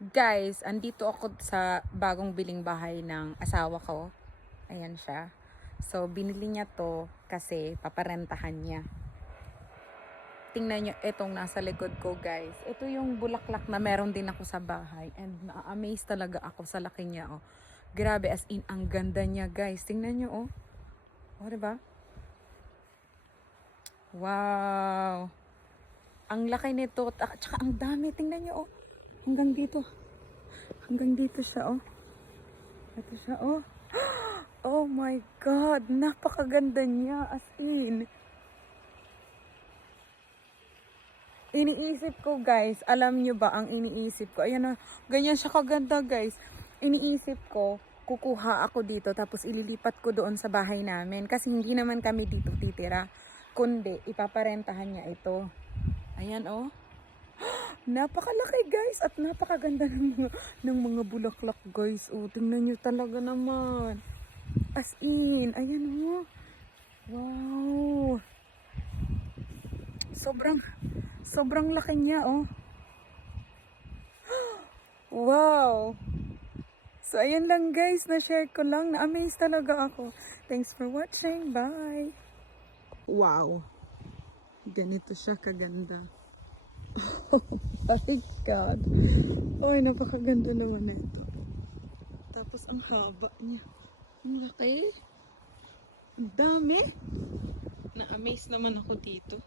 Guys, andito ako sa bagong biling bahay ng asawa ko. Ayan siya. So, binili niya to kasi paparentahan niya. Tingnan niyo itong nasa likod ko, guys. Ito yung bulaklak na meron din ako sa bahay. And na-amaze talaga ako sa laki niya, oh. Grabe, as in, ang ganda niya, guys. Tingnan niyo, oh. Oh, diba? Wow. Ang laki nito. Tsaka ang dami. Tingnan niyo, oh. Hanggang dito. Hanggang dito siya, oh. Ito siya, oh. Oh my God. Napakaganda niya. As in. Iniisip ko, guys. Alam nyo ba ang iniisip ko? Ayan na. Ganyan siya kaganda, guys. Iniisip ko, kukuha ako dito tapos ililipat ko doon sa bahay namin. Kasi hindi naman kami dito titira. Kundi, ipaparentahan niya ito. Ayan, oh. Napakalaki, guys, at napakaganda ng mga bulaklak, guys. Oh, tingnan niyo talaga naman. As in, ayan, oh. Wow. Sobrang laki niya, oh. Wow. So, ayan lang, guys, na-share ko lang. Na-amaze talaga ako. Thanks for watching. Bye. Wow. Ganito siya kaganda. Oh my God. Ay, napakaganda naman ito. Tapos ang haba niya. Ang laki. Ang dami. Na-amaze naman ako dito.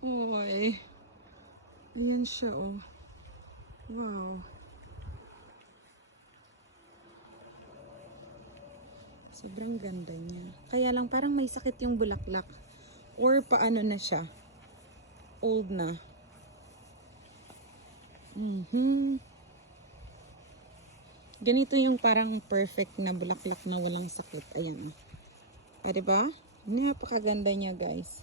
Uy. Ayan siya, oh. Wow. Sobrang ganda niya. Kaya lang parang may sakit yung bulaklak. Or paano na siya. Old na. Ganito yung parang perfect na bulaklak na walang sakit. Ayan. Ah, diba? Napakaganda niya, guys.